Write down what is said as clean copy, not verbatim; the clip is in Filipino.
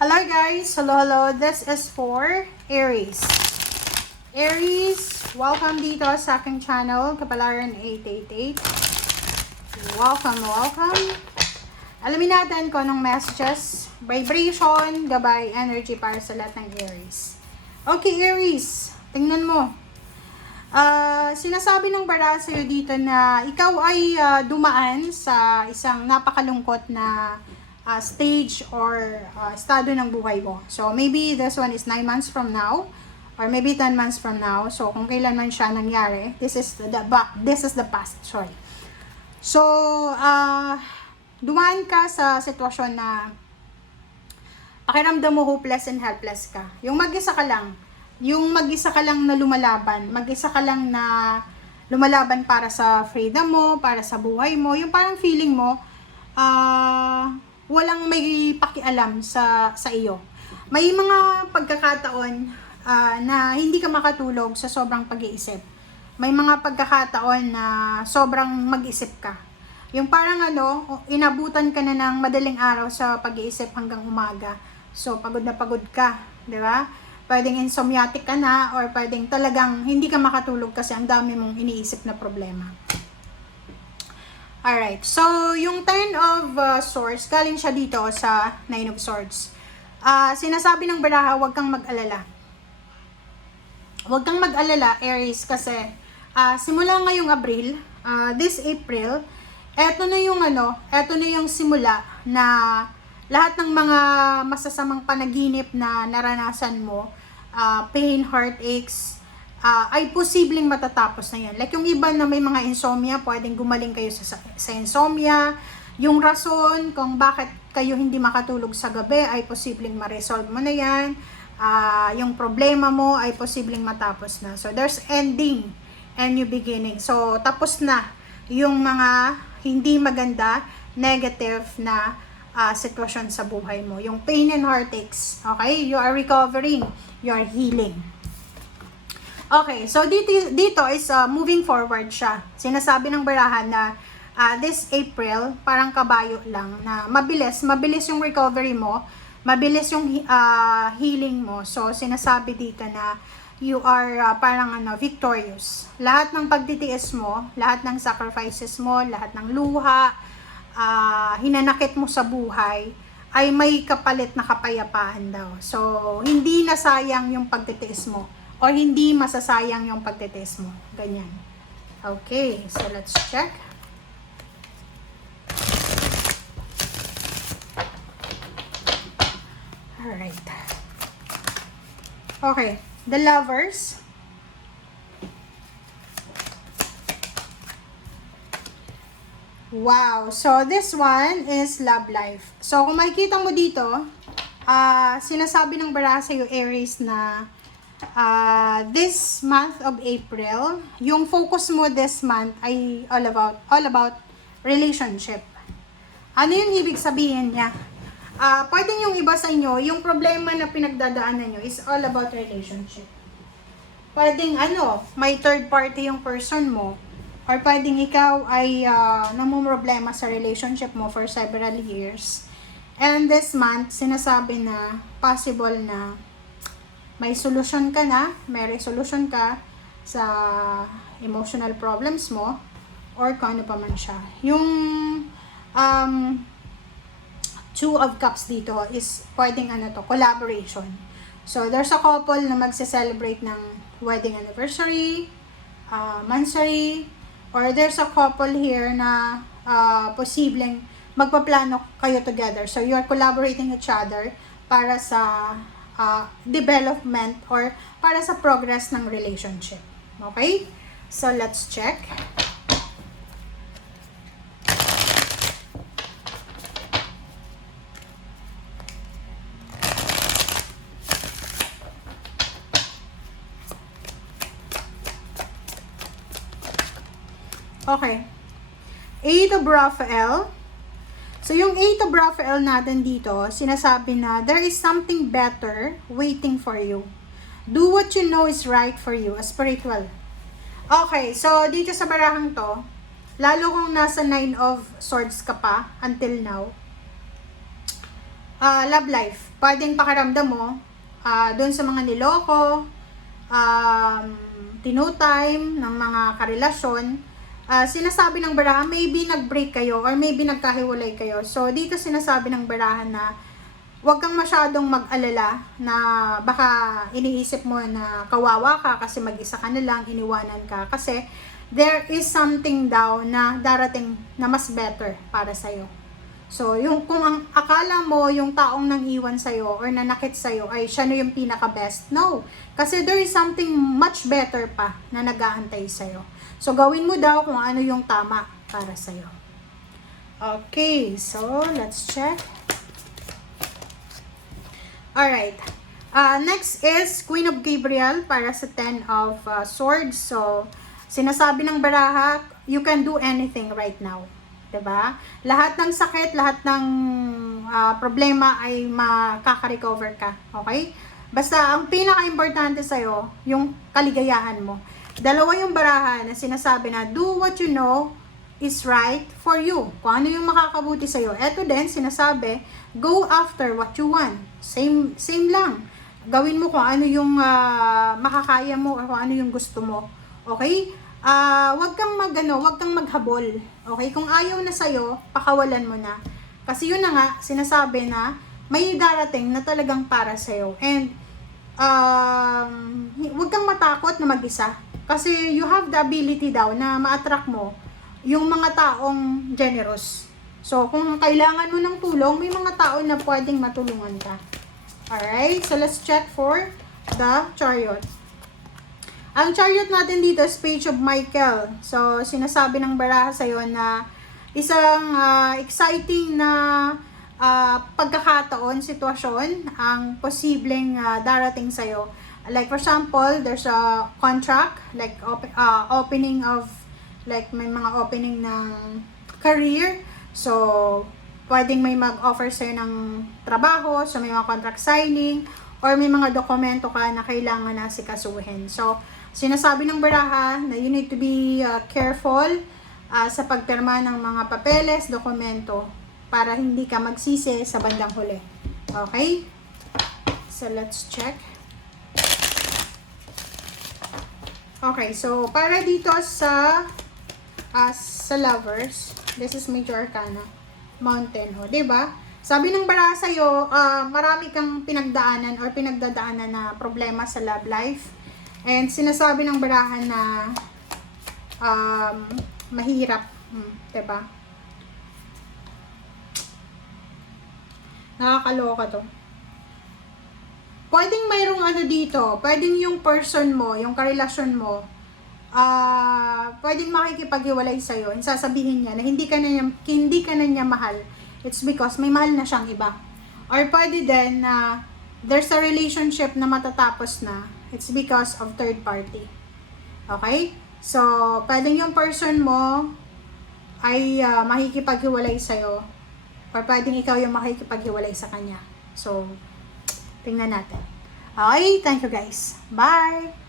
Hello guys, hello. This is for Aries. Aries, welcome dito sa aking channel, Kapalaran 888. Welcome. Alamin natin kung anong messages, vibration, gabay, energy para sa lahat ng Aries. Okay Aries, tingnan mo. Sinasabi ng bara sa'yo dito na ikaw ay dumaan sa isang napakalungkot na stage or estado ng buhay mo. So, maybe this one is 9 months from now or maybe 10 months from now. So, kung kailan man siya nangyari, this is the past. Sorry. So, dumaan ka sa sitwasyon na pakiramdam mo hopeless and helpless ka. Yung mag-isa ka lang. Yung mag-isa ka lang na lumalaban. Mag-isa ka lang na lumalaban para sa freedom mo, para sa buhay mo. Yung parang feeling mo, walang may pakialam sa iyo. May mga pagkakataon na hindi ka makatulog sa sobrang pag-iisip. May mga pagkakataon na sobrang mag-isip ka. Yung parang inabutan ka na ng madaling araw sa pag-iisip hanggang umaga. So, pagod na pagod ka, di ba? Pwedeng insomniatic ka na or pwedeng talagang hindi ka makatulog kasi ang dami mong iniisip na problema. Alright, so yung 10 of Swords, galing siya dito sa 9 of Swords. Sinasabi ng baraha, huwag kang mag-alala. Huwag kang mag-alala, Aries, kasi simula ngayong Abril, this April, eto na yung simula na lahat ng mga masasamang panaginip na naranasan mo, pain, heartaches, ay posibleng matatapos na yan. Like yung iba na may mga insomnia, pwedeng gumaling kayo sa insomnia. Yung rason kung bakit kayo hindi makatulog sa gabi ay posibleng ma-resolve mo na yan. Yung problema mo ay posibleng matapos na. So there's ending and new beginning. So tapos na yung mga hindi maganda, negative na sitwasyon sa buhay mo. Yung pain and heartaches. Okay? You are recovering. You are healing. Okay, so dito is moving forward siya. Sinasabi ng barahan na this April, parang kabayo lang na mabilis yung recovery mo, mabilis yung healing mo. So sinasabi dito na you are parang victorious. Lahat ng pagtitiis mo, lahat ng sacrifices mo, lahat ng luha, hinanakit mo sa buhay, ay may kapalit na kapayapaan daw. So hindi nasayang yung pagtitiis mo. O hindi masasayang yung pagtitest mo. Ganyan. Okay, so let's check. Alright. Okay, the Lovers. Wow, so this one is love life. So kung makikita mo dito, sinasabi ng bara sa'yo, Aries, na this month of April, yung focus mo this month ay all about relationship. Ano yung ibig sabihin niya? Pwedeng yung iba sa inyo, yung problema na pinagdadaanan nyo is all about relationship. Pwedeng may third party yung person mo, or pwedeng ikaw ay namumroblema sa relationship mo for several years. And this month, sinasabi na possible na may solusyon ka na, may resolution ka sa emotional problems mo, or kung ano pa man siya. Yung Two of Cups dito is pwedeng collaboration. So, there's a couple na magse-celebrate ng wedding anniversary, mansary, or there's a couple here na posibleng magpaplano kayo together. So, you are collaborating each other para sa development or para sa progress ng relationship. Okay? So, let's check. Okay. Eight of Raphael. So, yung 8 of Raphael natin dito, sinasabi na there is something better waiting for you. Do what you know is right for you, a spiritual. Okay, so dito sa barahang to, lalo kung nasa 9 of Swords ka pa until now, love life. Pwedeng pakiramdam mo, doon sa mga niloko, tinutime ng mga karelasyon, sinasabi ng barahan, maybe nag-break kayo or maybe nagkahiwalay kayo. So, dito sinasabi ng barahan na huwag kang masyadong mag-alala na baka iniisip mo na kawawa ka kasi mag-isa ka na lang, iniwanan ka. Kasi there is something daw na darating na mas better para sa'yo. So, kung ang akala mo yung taong nang iwan sa'yo or nanakit sa'yo ay siya na yung pinaka-best, no. Kasi there is something much better pa na nag-aantay sa'yo. So, gawin mo daw kung ano yung tama para sa'yo. Okay, so let's check. Alright. Next is Queen of Gabriel para sa 10 of Swords. So, sinasabi ng baraha, you can do anything right now. 'Di ba? Lahat ng sakit, lahat ng problema ay makaka-recover ka. Okay? Basta, ang pinaka-importante sa'yo, yung kaligayahan mo. Dalawa yung baraha na sinasabi na, do what you know is right for you. Kung ano yung makakabuti sa'yo. Eto din, sinasabi, go after what you want. Same lang. Gawin mo kung ano yung makakaya mo or kung ano yung gusto mo. Okay? Wag kang maghabol. Okay? Kung ayaw na sa'yo, pakawalan mo na. Kasi yun na nga, sinasabi na may darating na talagang para sa'yo. And, wag kang matakot na mag-isa. Kasi you have the ability daw na ma-attract mo yung mga taong generous. So, kung kailangan mo ng tulong, may mga tao na pwedeng matulungan ka. Alright? So, let's check for the Chariot. Ang Chariot natin dito is Page of Michael. So, sinasabi ng baraha sa'yo na isang exciting na pagkakataon, sitwasyon, ang posibleng darating sa'yo. Like, for example, there's a contract, like opening of, like may mga opening ng career. So, pwedeng may mag-offer sa'yo ng trabaho, so may mga contract signing, or may mga dokumento ka na kailangan na sikasuhin. So, sinasabi ng baraha na you need to be careful sa pagpirma ng mga papeles, dokumento, para hindi ka magsisi sa bandang huli. Okay? So, let's check. Okay, so para dito sa lovers, this is Major Arcana, Mountain, o, diba? Sabi ng baraha sa'yo, marami kang pinagdaanan or pinagdadaanan na problema sa love life. And sinasabi ng baraha na mahirap, diba? Nakakaloka to. Pwedeng mayroong ano dito, pwedeng yung person mo, yung karelasyon mo, pwedeng makikipaghiwalay sa'yo, and sasabihin niya na hindi ka na niya mahal. It's because may mahal na siyang iba. Or pwede din na there's a relationship na matatapos na, it's because of third party. Okay? So, pwedeng yung person mo ay makikipaghiwalay sa'yo, or pwedeng ikaw yung makikipaghiwalay sa kanya. So, tingnan natin. Okay, thank you guys. Bye!